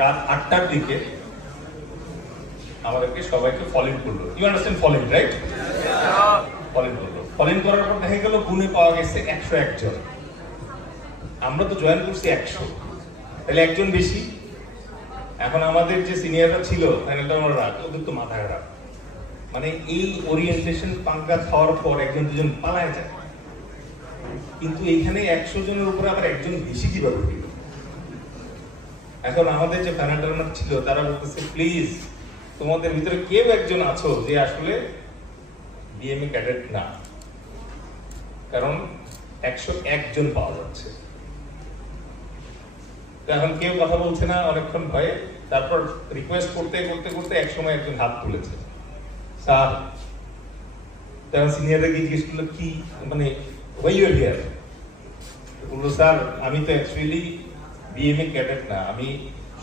রাত 8টার দিকে আমাদেরকে সবাইকে ফলো ইন করলো। You understand follow in, right? Follow in করলো। ফলো ইন করার পর দেখা গেল গুণে পাওয়া গেছে 101 জন। আমরা তো জয়েন করছি 100, তাহলে একজন বেশি। এখন আমাদের যে সিনিয়ররা ছিল ওদের তো মাথা খারাপ, মানে এই ওরিয়েন্টেশন পাঙ্কা খাওয়ার পর একজন দুজন পালায় যায়, কিন্তু এইখানে 100 জনের উপরে আবার একজন বেশি কিভাবে হইল? এখন আমাদের যে প্যানেল ছিল তারা বলতেছে, প্লিজ তোমাদের ভিতরে কেউ একজন আছো যে আসলে বিএমএ ক্যাডেট না, কারণ 101 জন পাওয়া যাচ্ছে। এখন কেউ কথা বলছে না অনেকক্ষণ ভয়ে, তারপর রিকোয়েস্ট করতে করতে করতে এক সময় একজন হাত তুলেছে, স্যার। তখন সিনিয়ররা গিয়ে জিজ্ঞেস করলো, কি মানে ওয়াই ইউ আর হিয়ার? বললো, স্যার আমি তো অ্যাকচুয়ালি বিএমএ ক্যাডেট না, আমি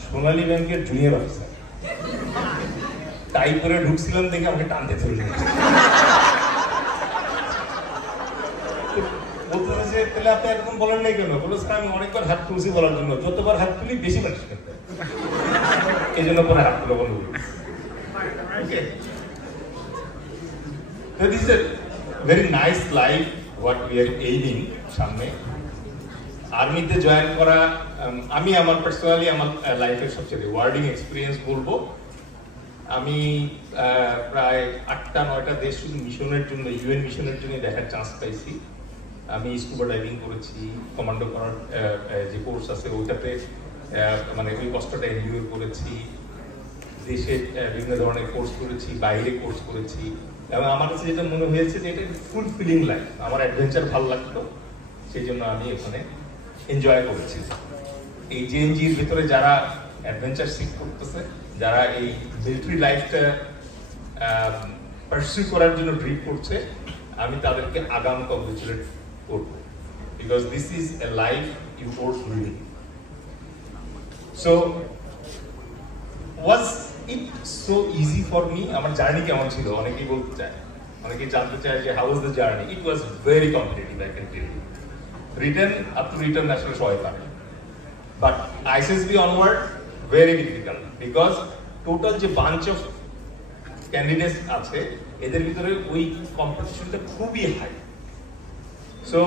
সোনালী ব্যাংকের জুনিয়র অফিসার। তাই করে ঢুকছিলাম দেখে আমাকে টানতে ধরে নিয়েছে। বলতেছে, তাহলে আপনি এরকম বলেন নাই কেন? বললো, স্যার আমি অনেকবার হাত তুলছি বলার জন্য, যতবার হাত তুলি বেশি মানুষ করতে, এই জন্য পরে হাত তুলে বলবো। ওকে, so this is a very nice life what we are aiming সামনে। আর্মিতে জয়েন করা, আমি আমার পার্সোনালি আমার লাইফের সবচেয়ে রিওয়ার্ডিং এক্সপিরিয়েন্স বলবো। আমি প্রায় 8টা-9টা দেশ শুধু মিশনের জন্য, ইউএন মিশনের জন্য দেখার চান্স পাইছি। আমি স্কুবা ডাইভিং করেছি, কমান্ডো করার যে কোর্স আছে ওইটাতে মানে ওই কষ্টটা এনজয় করেছি, দেশে বিভিন্ন ধরনের কোর্স করেছি, বাইরে কোর্স করেছি, এবং আমার কাছে যেটা মনে হয়েছে যে এটা ফুলফিলিং লাইফ। আমার অ্যাডভেঞ্চার ভালো লাগতো, সেই জন্য আমি এখানে এনজয় করেছি। এই জেএনজির ভিতরে যারা অ্যাডভেঞ্চার সিক করতেছে, যারা এই মিলিটারি লাইফটা পারসিউ করার জন্য ড্রিম করছে, আমি তাদেরকে আগাম কংগ্রেচুলেট করব, because this is a life you worth living. So was it so easy for me? আমার জার্নি কেমন ছিল অনেকেই বলতে চায়, অনেকেই জানতে চায় যে how was the journey. It was very competitive, I can tell you. Written up to written আসলে সবাই পারে, but ICSB onward very difficult, because total যে বাঞ্চ অফ ক্যান্ডিডেটস আছে এদের ভিতরে ওই কম্পিটিশনটা খুবই high. So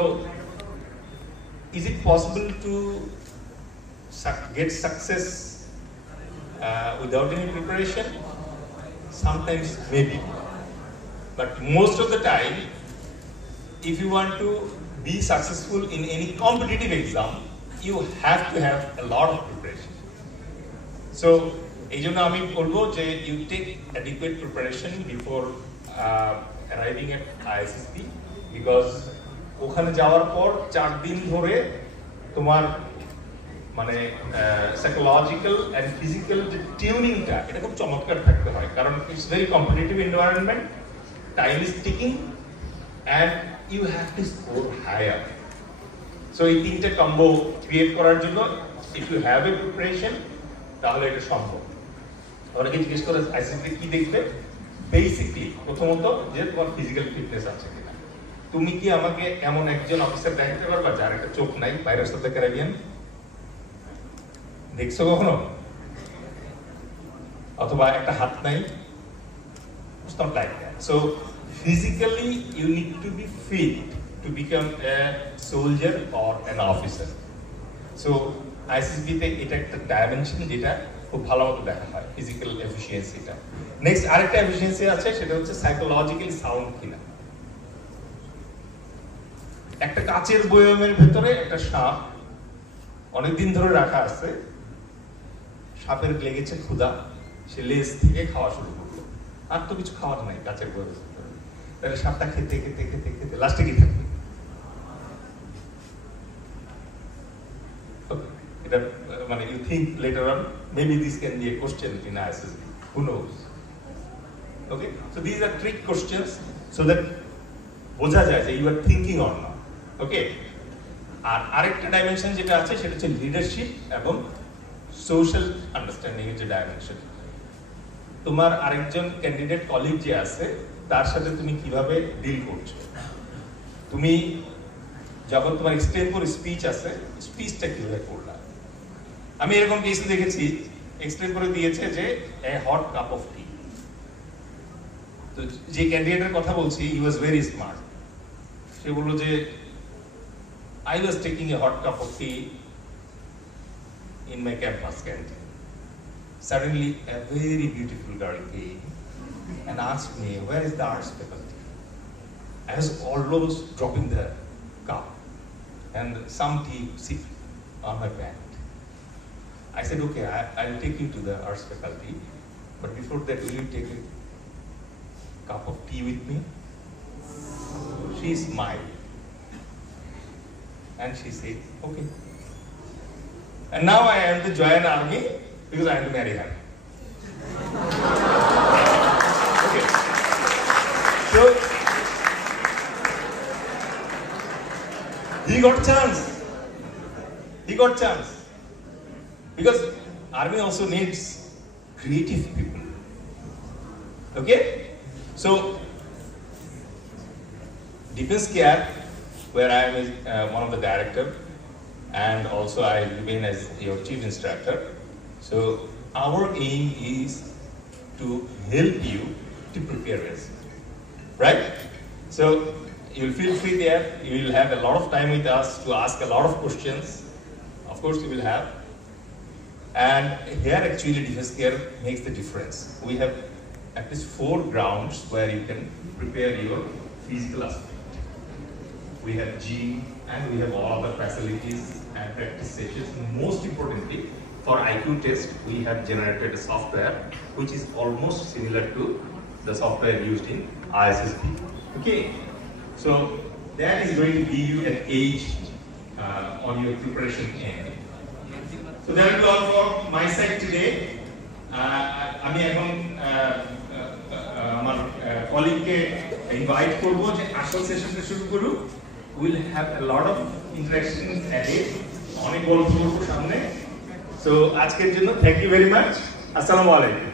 is it possible to get success without any preparation? Sometimes maybe, but most of the time if you want to be successful in any competitive exam you have to have a lot of preparation. So এই জন্য আমি বলবো যে you take adequate preparation before arriving at ISSB, because ওখানে যাওয়ার পর 4 দিন ধরে তোমার মানে সাইকোলজিক্যাল এন্ড ফিজিক্যাল যে টিউনিংটা এটা খুব চমৎকার থাকতে হয়, কারণ it's very competitive environment, time is ticking and you have to score higher. So এই তিনটা কম্বো ক্রিয়েট করার জন্য if you have a preparation তাহলে এটা সম্ভব। অনেকে জিজ্ঞেস করে আইসিএসবি কি দেখবে? বেসিকলি প্রথমত যে তোমার ফিজিক্যাল ফিটনেস আছে কিনা। তুমি কি আমাকে এমন একজন অফিসার দেখাতে পারবা যার একটা চোখ নাই, ভাইরাস সাথে ক্যারিবিয়ান? দেখছো কখনো? অথবা একটা হাত নাই? It's not like that. So physically you need to be fit to become a soldier or an officer. So ISSB তে এটা একটা ডাইমেনশন যেটা খুব ভালো মতো দেখা হয়, ফিজিক্যাল এফিশিয়েন্সিটা। নেক্সট আরেকটা এফিশিয়েন্সি আছে, সেটা হচ্ছে সাইকোলজিক্যালি সাউন্ড কিনা। একটা কাচের বয়মের ভেতরে একটা সাপ অনেকদিন ধরে রাখা আছে, সাপের লেগেছে ক্ষুধা, সে লেজ থেকে খাওয়া শুরু করলো, আর তো কিছু খাওয়ার নাই কাচের বয়মের ভেতরে, তাহলে সাপটা খেতে খেতে খেতে খেতে লাস্টে কি থাকবে? এটা মানে you think later on maybe this can be a question in ISSB, who knows? Okay, so these are trick questions so that বোঝা যায় যে you are thinking or not. Okay, আর আরেকটা ডাইমেনশন যেটা আছে সেটা হচ্ছে লিডারশিপ এবং সোশ্যাল আন্ডারস্ট্যান্ডিং এর যে ডাইমেনশন। তোমার আরেকজন ক্যান্ডিডেট কলিগ যে আছে তার সাথে তুমি কিভাবে ডিল করছো, তুমি যখন তোমার এক্সটেম্পোর স্পিচ আছে স্পিচটা কিভাবে করলা। আমি এরকম কেস দেখেছি এক্সপ্লেন করে দিয়েছে যে এ হট কাপ অফ টি। তো যে ক্যান্ডিডেটের কথা বলছি, হি ওয়াজ ভেরি স্মার্ট। সে বললো যে I was taking a hot cup of tea in my campus canteen. Suddenly, a very beautiful girl came and asked me, "Where is the arts faculty?" I was almost dropping the cup, and some tea sipped on my pant. I said, "Okay, I'll take you to the arts faculty, but before that, will you take a cup of tea with me?" She smiled. And she said, "Okay." And now I am to join army because I am to marry her. Okay. So he got chance. He got chance because army also needs creative people. Okay. So Defense Care, where I am one of the director, and also I remain as your chief instructor. So our aim is to help you to prepare this, right? So you will feel free there. You will have a lot of time with us to ask a lot of questions. Of course, you will have. And here actually Defense Care makes the difference. We have at least 4 grounds where you can prepare your physical aspect. We have gym and we have all other facilities and practice sessions. Most importantly, for IQ test, we have generated a software which is almost similar to the software used in ISSB. Okay, so that is going to give you an edge on your preparation end. So that will be all for my side today. আমি এখন আমার কলিগকে ইনভাইট করব যে আসল সেশনটা শুরু করুক। We'll have a lot of interactions ahead. অনেক গল্প করব সামনে। So আজকের জন্য thank you very much. আসসালামু আলাইকুম।